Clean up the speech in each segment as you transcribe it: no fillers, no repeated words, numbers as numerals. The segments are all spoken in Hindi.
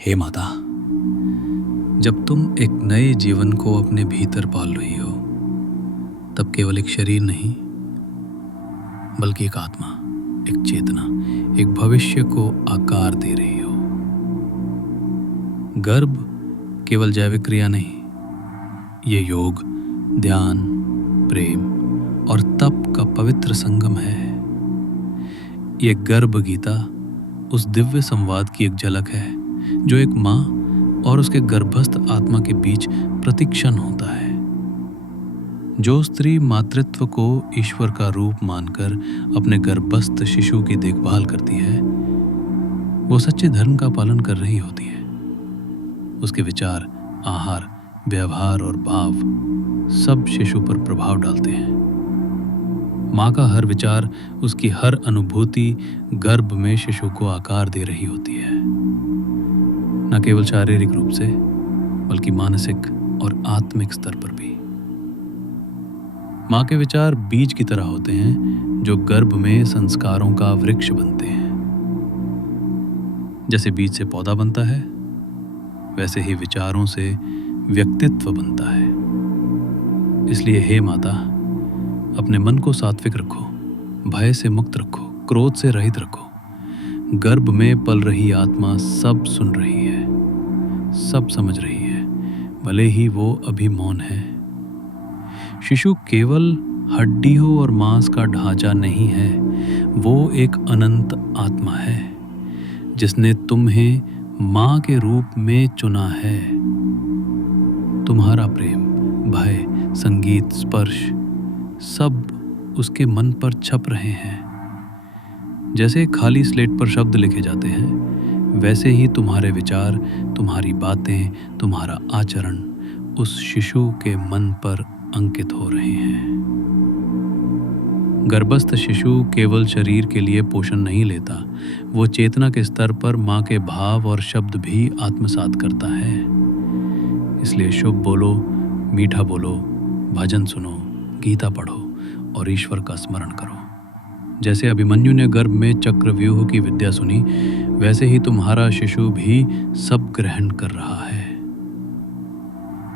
हे माता, जब तुम एक नए जीवन को अपने भीतर पाल रही हो, तब केवल एक शरीर नहीं, बल्कि एक आत्मा, एक चेतना, एक भविष्य को आकार दे रही हो। गर्भ केवल जैविक क्रिया नहीं, ये योग, ध्यान, प्रेम और तप का पवित्र संगम है। ये गर्भ गीता उस दिव्य संवाद की एक झलक है जो एक माँ और उसके गर्भस्थ आत्मा के बीच प्रतिक्षण होता है। जो स्त्री मातृत्व को ईश्वर का रूप मानकर अपने गर्भस्थ शिशु की देखभाल करती है, वो सच्चे धर्म का पालन कर रही होती है। उसके विचार, आहार, व्यवहार और भाव सब शिशु पर प्रभाव डालते हैं। माँ का हर विचार, उसकी हर अनुभूति गर्भ में शिशु को आकार दे रही होती है, न केवल शारीरिक रूप से, बल्कि मानसिक और आत्मिक स्तर पर भी। माँ के विचार बीज की तरह होते हैं जो गर्भ में संस्कारों का वृक्ष बनते हैं। जैसे बीज से पौधा बनता है, वैसे ही विचारों से व्यक्तित्व बनता है। इसलिए हे माता, अपने मन को सात्विक रखो, भय से मुक्त रखो, क्रोध से रहित रखो। गर्भ में पल रही आत्मा सब सुन रही है, सब समझ रही है, भले ही वो अभी मौन है। शिशु केवल हड्डियों और मांस का ढांचा नहीं है, वो एक अनंत आत्मा है जिसने तुम्हें माँ के रूप में चुना है। तुम्हारा प्रेम, भय, संगीत, स्पर्श सब उसके मन पर छप रहे हैं। जैसे खाली स्लेट पर शब्द लिखे जाते हैं, वैसे ही तुम्हारे विचार, तुम्हारी बातें, तुम्हारा आचरण उस शिशु के मन पर अंकित हो रहे हैं। गर्भस्थ शिशु केवल शरीर के लिए पोषण नहीं लेता, वो चेतना के स्तर पर माँ के भाव और शब्द भी आत्मसात करता है। इसलिए शुभ बोलो, मीठा बोलो, भजन सुनो, गीता पढ़ो और ईश्वर का स्मरण करो। जैसे अभिमन्यु ने गर्भ में चक्रव्यूह की विद्या सुनी, वैसे ही तुम्हारा शिशु भी सब ग्रहण कर रहा है।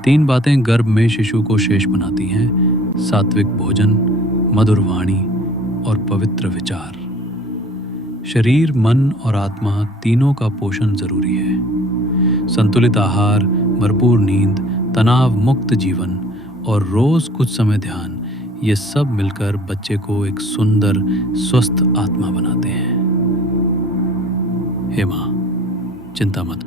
3 बातें गर्भ में शिशु को शेष बनाती हैं: सात्विक भोजन, मधुर वाणी और पवित्र विचार। शरीर, मन और आत्मा तीनों का पोषण जरूरी है। संतुलित आहार, भरपूर नींद, तनाव मुक्त जीवन और रोज कुछ समय ध्यान, ये सब मिलकर बच्चे को एक सुंदर, स्वस्थ आत्मा बनाते हैं। हे माँ, चिंता मत